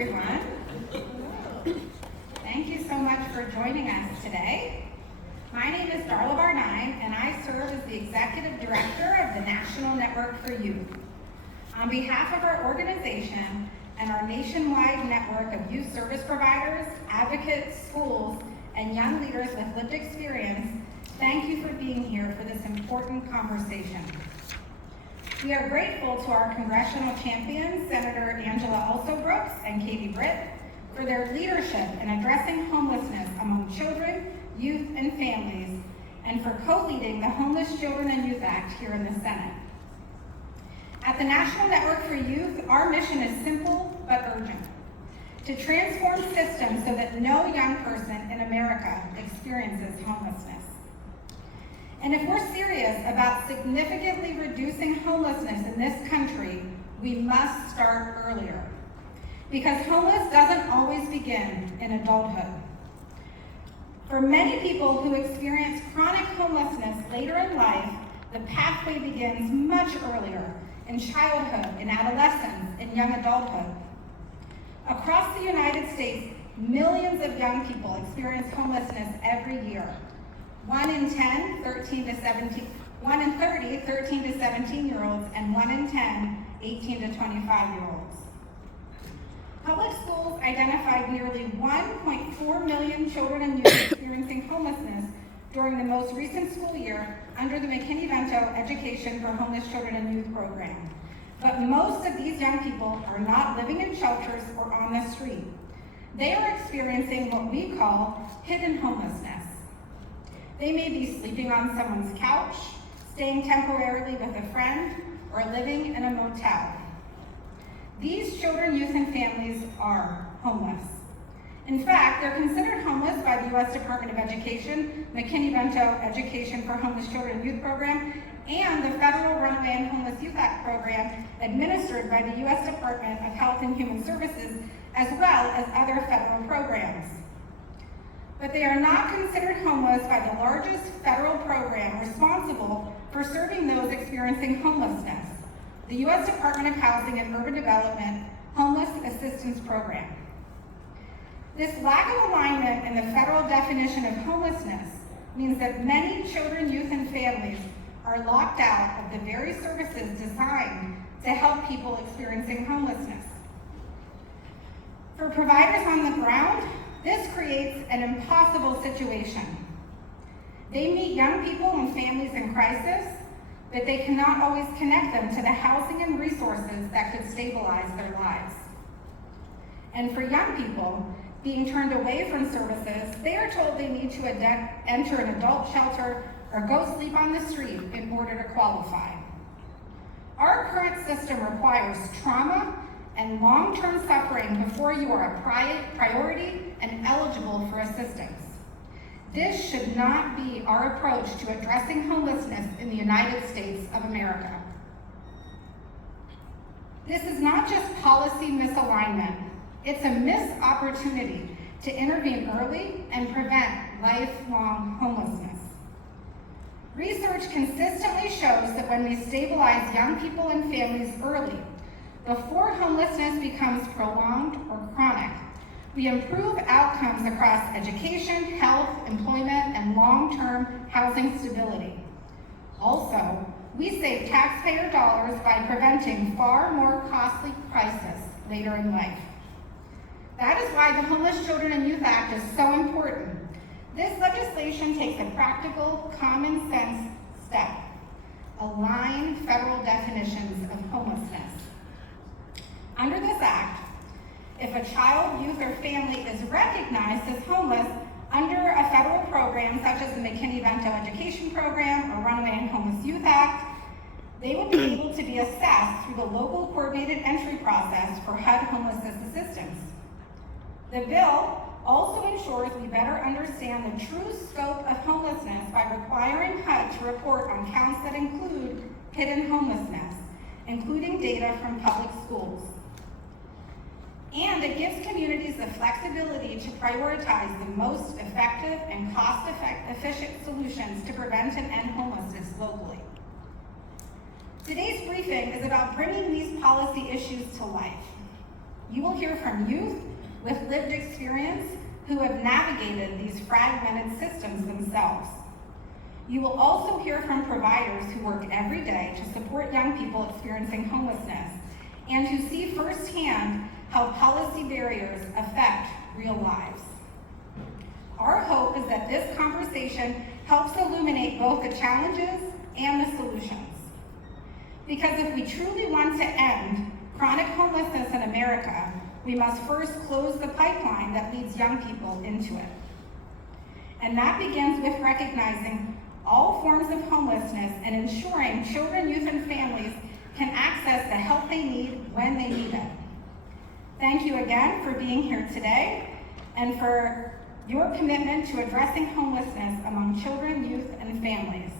everyone. Thank you so much for joining us today. My name is Darla Bardine, and I serve as the Executive Director of the National Network for Youth. On behalf of our organization and our nationwide network of youth service providers, advocates, schools, and young leaders with lived experience, thank you for being here for this important conversation. We are grateful to our Congressional champions, Senator Angela Alsobrooks and Katie Britt, for their leadership in addressing homelessness among children, youth, and families, and for co-leading the Homeless Children and Youth Act here in the Senate. At the National Network for Youth, our mission is simple but urgent: to transform systems so that no young person in America experiences homelessness. And if we're serious about significantly reducing homelessness in this country, we must start earlier. Because homelessness doesn't always begin in adulthood. For many people who experience chronic homelessness later in life, the pathway begins much earlier, in childhood, in adolescence, in young adulthood. Across the United States, millions of young people experience homelessness every year. 1 in 10, 13 to 17, 1 in 30, 13 to 17-year-olds, and 1 in 10, 18 to 25-year-olds. Public schools identified nearly 1.4 million children and youth experiencing homelessness during the most recent school year under the McKinney-Vento Education for Homeless Children and Youth program. But most of these young people are not living in shelters or on the street. They are experiencing what we call hidden homelessness. They may be sleeping on someone's couch, staying temporarily with a friend, or living in a motel. These children, youth, and families are homeless. In fact, they're considered homeless by the U.S. Department of Education, McKinney-Vento Education for Homeless Children and Youth program, and the Federal Runaway and Homeless Youth Act program administered by the U.S. Department of Health and Human Services, as well as other federal programs. But they are not considered homeless by the largest federal program responsible for serving those experiencing homelessness, the U.S. Department of Housing and Urban Development Homeless Assistance Program. This lack of alignment in the federal definition of homelessness means that many children, youth, and families are locked out of the very services designed to help people experiencing homelessness. For providers on the ground, this creates an impossible situation. They meet young people and families in crisis, but they cannot always connect them to the housing and resources that could stabilize their lives. And for young people being turned away from services, they are told they need to enter an adult shelter or go sleep on the street in order to qualify. Our current system requires trauma and long-term suffering before you are a priority and eligible for assistance. This should not be our approach to addressing homelessness in the United States of America. This is not just policy misalignment, it's a missed opportunity to intervene early and prevent lifelong homelessness. Research consistently shows that when we stabilize young people and families early, before homelessness becomes prolonged or chronic, we improve outcomes across education, health, employment, and long-term housing stability. Also, we save taxpayer dollars by preventing far more costly crises later in life. That is why the Homeless Children and Youth Act is so important. This legislation takes a practical, common sense step: align federal definitions of homelessness. Under this act, if a child, youth, or family is recognized as homeless under a federal program such as the McKinney-Vento Education Program or Runaway and Homeless Youth Act, they will be able to be assessed through the local coordinated entry process for HUD homelessness assistance. The bill also ensures we better understand the true scope of homelessness by requiring HUD to report on counts that include hidden homelessness, including data from public schools. And it gives communities the flexibility to prioritize the most effective and cost-efficient solutions to prevent and end homelessness locally. Today's briefing is about bringing these policy issues to life. You will hear from youth with lived experience who have navigated these fragmented systems themselves. You will also hear from providers who work every day to support young people experiencing homelessness and who see firsthand how policy barriers affect real lives. Our hope is that this conversation helps illuminate both the challenges and the solutions. Because if we truly want to end chronic homelessness in America, we must first close the pipeline that leads young people into it. And that begins with recognizing all forms of homelessness and ensuring children, youth, and families can access the help they need when they need it. Thank you again for being here today and for your commitment to addressing homelessness among children, youth, and families.